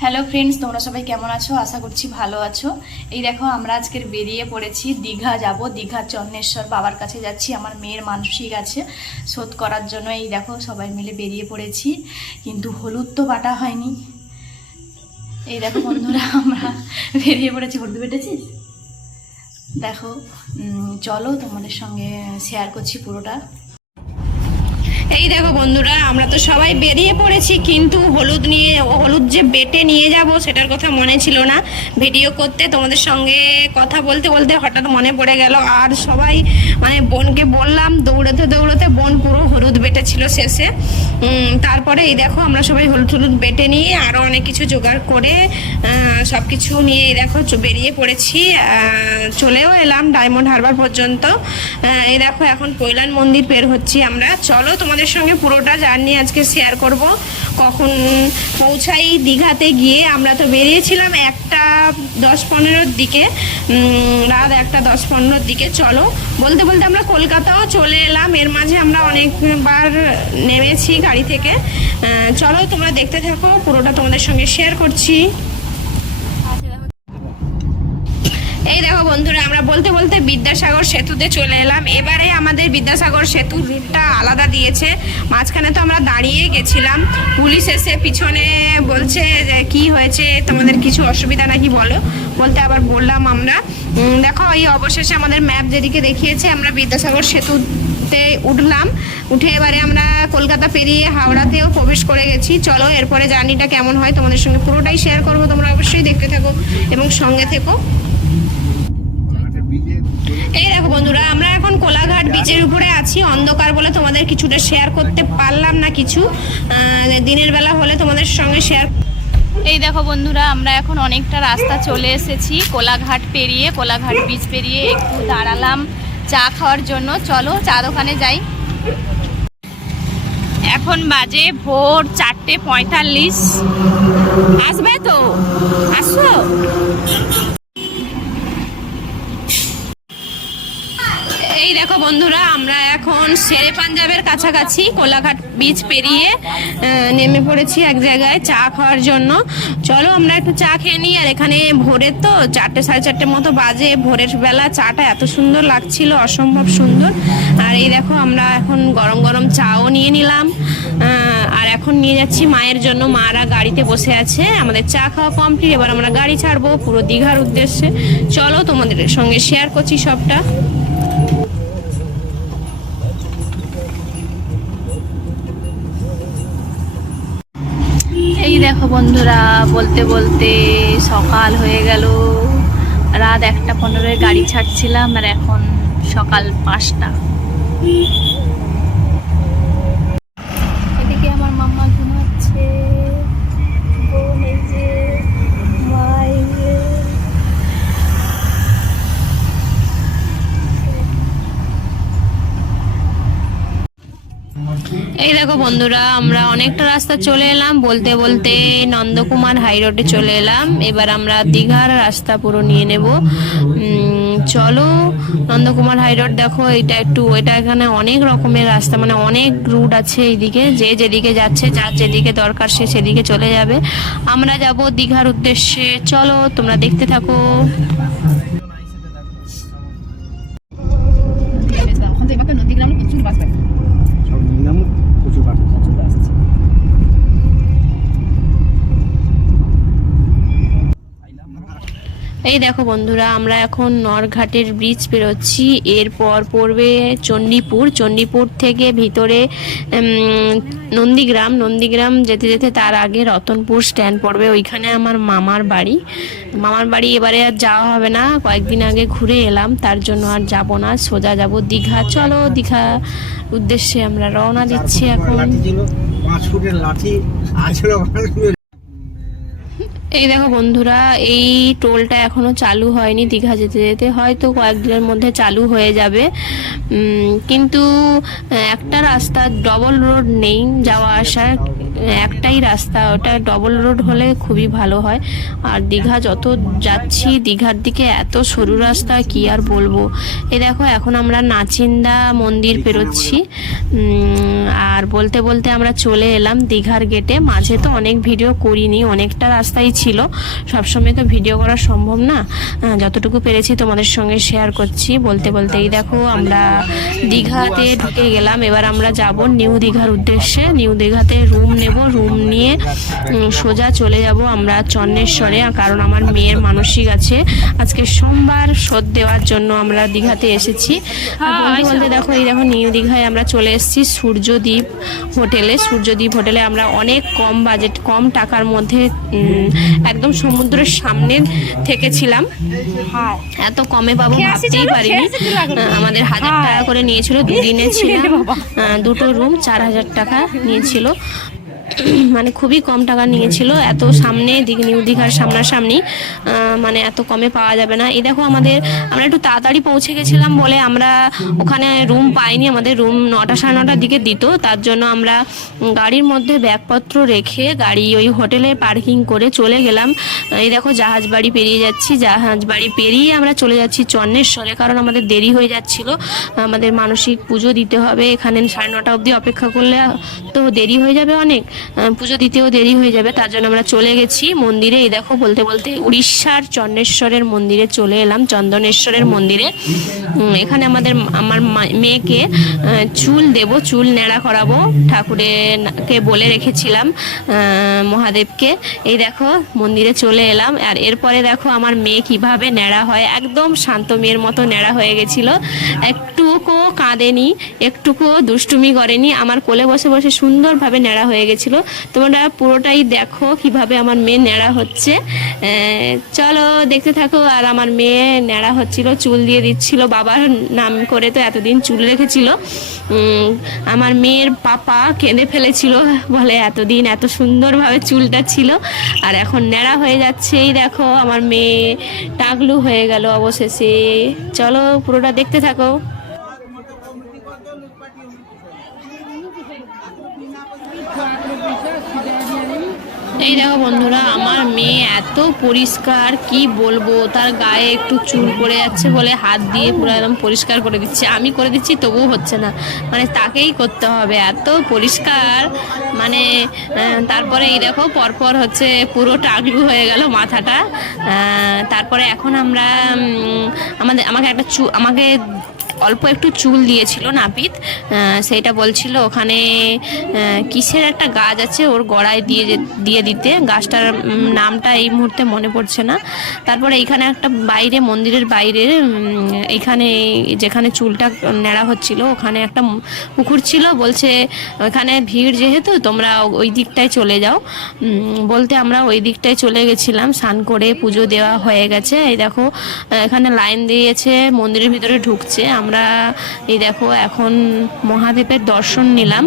Hello friends তোমরা সবাই কেমন আছো? আশা করছি ভালো আছো। এই দেখো আমরা আজকের বেরিয়ে পড়েছি দীঘা যাব। দীঘা চন্নেশ্বর বাবার কাছে যাচ্ছি। আমার মেয়ের মানসিক আছে শোধ করার জন্য। এই দেখো সবাই মিলে বেরিয়ে পড়েছি। কিন্তু হলুদ তো বাটা হয়নি। এই দেখো বন্ধুরা আমরা বেরিয়ে পড়েছি। হলুদ বেটেছিস? দেখো চলো তোমাদের সঙ্গে শেয়ার করছি পুরোটা। এই দেখো বন্ধুরা, আমরা তো সবাই বেরিয়ে পড়েছি, কিন্তু হলুদ নিয়ে, হলুদ যে বেটে নিয়ে যাব সেটার কথা মনে ছিল না। ভিডিও করতে তোমাদের সঙ্গে কথা বলতে বলতে হঠাৎ মনে পড়ে গেল, আর সবাই মানে বোনকে বললাম, দৌড়াতে দৌড়াতে বোন পুরো হলুদ ছিল শেষে। তারপরে এই দেখো আমরা সবাই হলুদ হলুদ বেটে নিয়ে আরও অনেক কিছু জোগাড় করে সব কিছু নিয়ে এই দেখো বেরিয়ে পড়েছি চলেও এলাম ডায়মন্ড হারবার পর্যন্ত। এই দেখো এখন কৈলান মন্দির বের হচ্ছি আমরা। চলো তোমাদের সঙ্গে পুরোটা জার্নি আজকে শেয়ার করব। কখন পৌঁছাই দীঘাতে গিয়ে আমরা তো বেরিয়েছিলাম একটা দশ পনেরোর দিকে রাত একটা দশ পনেরোর দিকে। চলো বলতে বলতে আমরা কলকাতাও চলে এলাম। এর মাঝে আমরা অনেকবার নেমেছি গাড়ি থেকে। চলো তোমরা দেখতে থাকো, পুরোটা তোমাদের সঙ্গে শেয়ার করছি। এই দেখো বন্ধুরা, আমরা বলতে বলতে বিদ্যাসাগর সেতুতে চলে এলাম। এবারে আমাদের বিদ্যাসাগর সেতুর রুটটা আলাদা দিয়েছে। মাঝখানে তো আমরা দাঁড়িয়ে গেছিলাম। পুলিশ এসে পিছনে বলছে যে, কি হয়েছে? তোমাদের কিছু অসুবিধা নাকি বলো? বলতে আবার বললাম আমরা। দেখো, এই অবশেষে আমাদের ম্যাপ যেদিকে দেখিয়েছে, আমরা বিদ্যাসাগর সেতুতে উঠলাম। উঠে এবারে আমরা কলকাতা পেরিয়ে হাওড়াতেও প্রবেশ করে গেছি। চলো, এরপরে জার্নিটা কেমন হয় তোমাদের সঙ্গে পুরোটাই শেয়ার করব। তোমরা অবশ্যই দেখতে থাকো এবং সঙ্গে থেকো। এই দেখো বন্ধুরা, আমরা এখন কোলাঘাট বিচের উপরে আছি। অন্ধকার বলে তোমাদের কিছুটা শেয়ার করতে পারলাম না কিছু। দিনের বেলা হলে তোমাদের সঙ্গে শেয়ার এই দেখো বন্ধুরা, আমরা এখন অনেকটা রাস্তা চলে এসেছি কোলাঘাট পেরিয়ে, কোলাঘাট বীচ পেরিয়ে একটু দাঁড়ালাম চা খাওয়ার জন্য। চলো চা দোকানে যাই। এখন বাজে ভোর চারটে পঁয়তাল্লিশ। আসবে তো? আসো এই দেখো বন্ধুরা আমরা এখন শেরে পাঞ্জাবের কাছাকাছি, কোলাঘাট বিচ পেরিয়ে নেমে পড়েছি এক জায়গায় চা খাওয়ার জন্য। চলো আমরা একটু চা খেয়ে নিই, আর এখানে ভোরের তো চারটে সাড়ে চারটে মতো বাজে। ভোরের বেলা চাটা এত সুন্দর লাগছিল, অসম্ভব সুন্দর। আর এই দেখো, আমরা এখন গরম গরম চাও নিয়ে নিলাম। আর এখন নিয়ে যাচ্ছি মায়ের জন্য। মারা গাড়িতে বসে আছে। আমাদের চা খাওয়া কমপ্লিট এবার আমরা গাড়ি ছাড়বো পুরো দীঘার উদ্দেশ্যে। চলো তোমাদের সঙ্গে শেয়ার করছি সবটা এই দেখো বন্ধুরা, বলতে বলতে সকাল হয়ে গেল। রাত একটা পনেরোয় গাড়ি ছাড়ছিলাম আর এখন সকাল পাঁচটা। দেখো বন্ধুরা, আমরা অনেকটা রাস্তা চলে এলাম। বলতে বলতে নন্দকুমার হাই রোডে চলে এলাম। এবার আমরা দীঘার রাস্তা পুরো নিয়ে নেব। চলো, নন্দকুমার হাই রোড দেখো, এটা একটু, এটা এখানে অনেক রকমের রাস্তা মানে অনেক রুট আছে এইদিকে। যে যেদিকে যাচ্ছে, যার যেদিকে দরকার সে সেদিকে চলে যাবে। আমরা যাব দীঘার উদ্দেশ্যে। চলো, তোমরা দেখতে থাকো। এই দেখো বন্ধুরা, আমরা এখন নরঘাটের ব্রিজ পেরোচ্ছি এরপর পড়বে চণ্ডীপুর। চণ্ডীপুর থেকে ভিতরে নন্দীগ্রাম। নন্দীগ্রাম যেতে যেতে তার আগে রতনপুর স্ট্যান্ড পড়বে। ওইখানে আমার মামার বাড়ি। মামার বাড়ি এবারে আর যাওয়া হবে না। কয়েকদিন আগে ঘুরে এলাম। তার জন্য আর যাব না। সোজা যাব দীঘা। চলো দীঘা উদ্দেশ্যে আমরা রওনা দিচ্ছি এখন। পাঁচ ফুটের লাঠি। এই দেখো বন্ধুরা, এই টোলটা এখনও চালু হয়নি, দীঘা যেতে যেতে। হয়তো কয়েকদিনের মধ্যে চালু হয়ে যাবে। কিন্তু একটা রাস্তা ডবল রোড নেই যাওয়া আসার। একটাই রাস্তা, ওটা ডবল রোড হলে খুবই ভালো হয়। আর দীঘা যত যাচ্ছি, দীঘার দিকে এত সরু রাস্তা, কি আর বলব? এই দেখো, এখন আমরা নাচিন্দা মন্দির পেরোচ্ছি। আর বলতে বলতে আমরা চলে এলাম দীঘার গেটে মাঝে তো অনেক ভিডিও করিনি, অনেকটা রাস্তাই ছিল। সবসময় তো ভিডিও করা সম্ভব না। যতটুকু পেরেছি তোমাদের সঙ্গে শেয়ার করছি। বলতে বলতে এই দেখো, আমরা দীঘাতে ঢুকে গেলাম। এবার আমরা যাব নিউ দীঘার উদ্দেশ্যে। নিউ দীঘাতে রুম নেব রুম নিয়ে সোজা চলে যাব আমরা চন্নেশ্বরে কারণ আমার মেয়ের মানসিক আছে। আজকে সোমবার শোধ দেওয়ার জন্য আমরা দীঘাতে এসেছি। বলতে বলতে দেখো এই দেখো নিউ দীঘায় আমরা চলে এসেছি সূর্যদ্বীপ হোটেলে। সূর্যদ্বীপ হোটেলে আমরা অনেক কম বাজেট কম টাকার মধ্যে একদম সমুদ্রের সামনে থেকেছিলাম। এত কমে পাবো ভাবতেই পারিনি। আমাদের হাজার টাকা করে নিয়েছিল দুদিনে আহ, দুটো রুম চার হাজার টাকা নিয়েছিল। মানে খুবই কম টাকা নিয়েছিল। এত সামনে দিক নিউ দীঘার সামনাসামনি মানে এত কমে পাওয়া যাবে না। এই দেখো আমাদের, আমরা একটু তাড়াতাড়ি পৌঁছে গেছিলাম বলে আমরা ওখানে রুম পাইনি। আমাদের রুম নটা সাড়ে নটার দিকে দিত। তার জন্য আমরা গাড়ির মধ্যে ব্যাগপত্র রেখে গাড়ি, ওই হোটেলে পার্কিং করে চলে গেলাম। এই দেখো জাহাজ বাড়ি পেরিয়ে যাচ্ছি। জাহাজ বাড়ি পেরিয়ে আমরা চলে যাচ্ছি চন্নেশ্বরে। কারণ আমাদের দেরি হয়ে যাচ্ছিল। আমাদের মানসিক পুজো দিতে হবে। এখানে সাড়ে নটা অবধি অপেক্ষা করলে তো দেরি হয়ে যাবে অনেক। পুজো দিতেও দেরি হয়ে যাবে, তার জন্য আমরা চলে গেছি মন্দিরে। এই দেখো, বলতে বলতে উড়িষ্যার চন্নেশ্বরের মন্দিরে চলে এলাম, চন্দনেশ্বরের মন্দিরে। এখানে আমাদের আমার মেয়েকে চুল দেব, চুল নেড়া করাবো। ঠাকুরকে বলে রেখেছিলাম মহাদেবকে। এই দেখো, মন্দিরে চলে এলাম। আর এরপরে দেখো, আমার মেয়ে কীভাবে নেড়া হয়। একদম শান্ত মেয়ের মতো নেড়া হয়ে গেছিল। একটুকুও কাঁদেনি, একটুকুও দুষ্টুমি করেনি। আমার কোলে বসে বসে সুন্দরভাবে নেড়া হয়ে গেছিল। তোমরা পুরোটাই দেখো কীভাবে আমার মেয়ে নেড়া হচ্ছে। চলো দেখতে থাকো, আর আমার মেয়ে নেড়া হচ্ছিল, চুল দিয়ে দিচ্ছিল। বাবার নাম করে তো এতদিন চুল রেখেছিল। আমার মেয়ের পাপা কেঁদে ফেলেছিল, বলে এতদিন এত সুন্দরভাবে চুলটা ছিল, আর এখন ন্যাড়া হয়ে যাচ্ছে। এই দেখো, আমার মেয়ে টাগলু হয়ে গেল অবশেষে। চলো পুরোটা দেখতে থাকো। এই দেখো বন্ধুরা, আমার মেয়ে এত পরিষ্কার, কি বলব? তার গায়ে একটু চুল পড়ে যাচ্ছে বলে হাত দিয়ে পুরো একদম পরিষ্কার করে দিচ্ছে। আমি করে দিচ্ছি, তবুও হচ্ছে না। মানে তাকেই করতে হবে, এত পরিষ্কার। মানে তারপরে এই দেখো, পরপর হচ্ছে পুরো টাগলু হয়ে গেল মাথাটা। তারপরে এখন আমরা আমাদের, আমাকে একটা চু, আমাকে অল্প একটু চুল দিয়েছিল নাপিত সেইটা বলছিল ওখানে কিসের একটা গাছ আছে ওর গড়ায় দিয়ে দিয়ে দিতে। গাছটার নামটা এই মুহূর্তে মনে পড়ছে না। তারপরে এইখানে একটা বাইরে মন্দিরের বাইরে উম, এইখানে যেখানে চুলটা নেড়া হচ্ছিল ওখানে একটা পুকুর ছিল। বলছে ওখানে ভিড় যেহেতু তোমরা ওই দিকটায় চলে যাও। বলতে আমরা ওই দিকটায় চলে গেছিলাম। স্নান করে পুজো দেওয়া হয়ে গেছে। এই দেখো এখানে লাইন দিয়েছে মন্দিরের ভিতরে ঢুকছে। আমরা এই দেখো এখন মহাদেবের দর্শন নিলাম।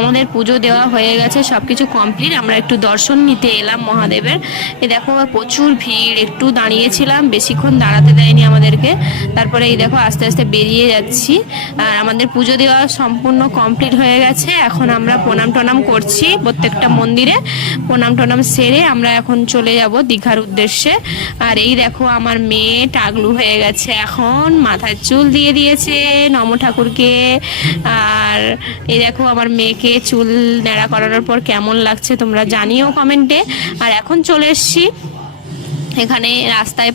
আমাদের পুজো দেওয়া হয়ে গেছে সব কিছু কমপ্লিট আমরা একটু দর্শন নিতে এলাম মহাদেবের। এই দেখো প্রচুর ভিড়, একটু দাঁড়িয়েছিলাম, বেশিক্ষণ দাঁড়াতে দেয়নি আমাদেরকে। তারপরে এই দেখো আস্তে আস্তে বেরিয়ে যাচ্ছি। আর আমাদের পুজো দেওয়া সম্পূর্ণ কমপ্লিট হয়ে গেছে। এখন আমরা প্রণাম টনাম করছি প্রত্যেকটা মন্দিরে। প্রণাম টনাম সেরে আমরা এখন চলে যাব দীঘার উদ্দেশ্যে। আর এই দেখো আমার মেয়ে টাগলু হয়ে গেছে এখন, মাথার চুল দিয়ে দিয়েছে। নম ঠাকুরকে। আর এ দেখো আমার মেয়েকে চুল নেড়া করানোর পর কেমন লাগছে তোমরা জানিও কমেন্টে আর এখন চলে এসছি। এখানে রাস্তায়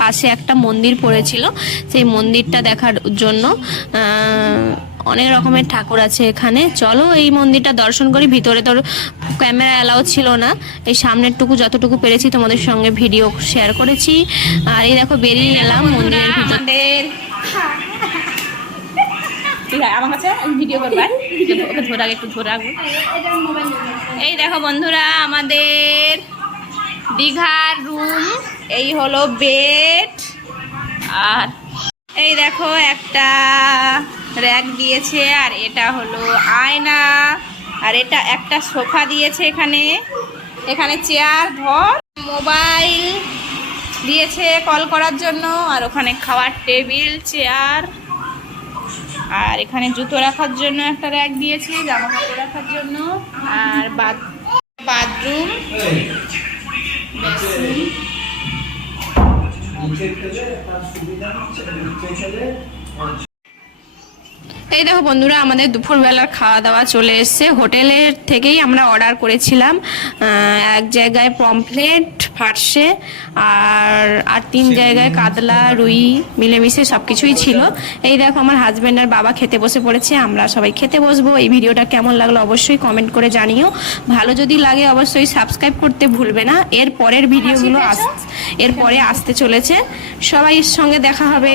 পাশে একটা মন্দির পড়েছিল। সেই মন্দিরটা দেখার জন্য অনেক রকমের ঠাকুর আছে এখানে। চলো এই মন্দিরটা দর্শন করি ভিতরে তোর ক্যামেরা অ্যালাউ ছিল না। এই সামনের টুকু যতটুকু পেরেছি তোমাদের সঙ্গে ভিডিও শেয়ার করেছি। আর এই দেখো বেরিয়ে এলাম মন্দিরের ভিতর। আমাদের আমার কাছে ভিডিও করবার ওকে ধরে আগে একটু ধরে রাখব। এই দেখো বন্ধুরা আমাদের দীঘার রুম এই হলো বেড আর এই দেখো একটা র্যাক দিয়েছে আর এটা হলো আয়না। আর এটা একটা সোফা দিয়েছে এখানে। এখানে চেয়ার ধর মোবাইল দিয়েছে কল করার জন্য। আর ওখানে খাওয়ার টেবিল চেয়ার আর এখানে জুতো রাখার জন্য একটা র্যাক দিয়েছে জামা কাপড় রাখার জন্য। আর বাথ বাথরুম। এই দেখো বন্ধুরা আমাদের দুপুরবেলার খাওয়া দাওয়া চলে এসছে। হোটেলের থেকেই আমরা অর্ডার করেছিলাম এক জায়গায় পমফ্লেট ফার্সে আর আর তিন জায়গায় কাতলা রুই মিলেমিশে সব কিছুই ছিল এই দেখো আমার হাজব্যান্ড আর বাবা খেতে বসে পড়েছে আমরা সবাই খেতে বসবো। এই ভিডিওটা কেমন লাগল অবশ্যই কমেন্ট করে জানিও। ভালো যদি লাগে অবশ্যই সাবস্ক্রাইব করতে ভুলবে না। এর পরের ভিডিওগুলো আস এর পরে আসতে চলেছে। সবাই সঙ্গে দেখা হবে।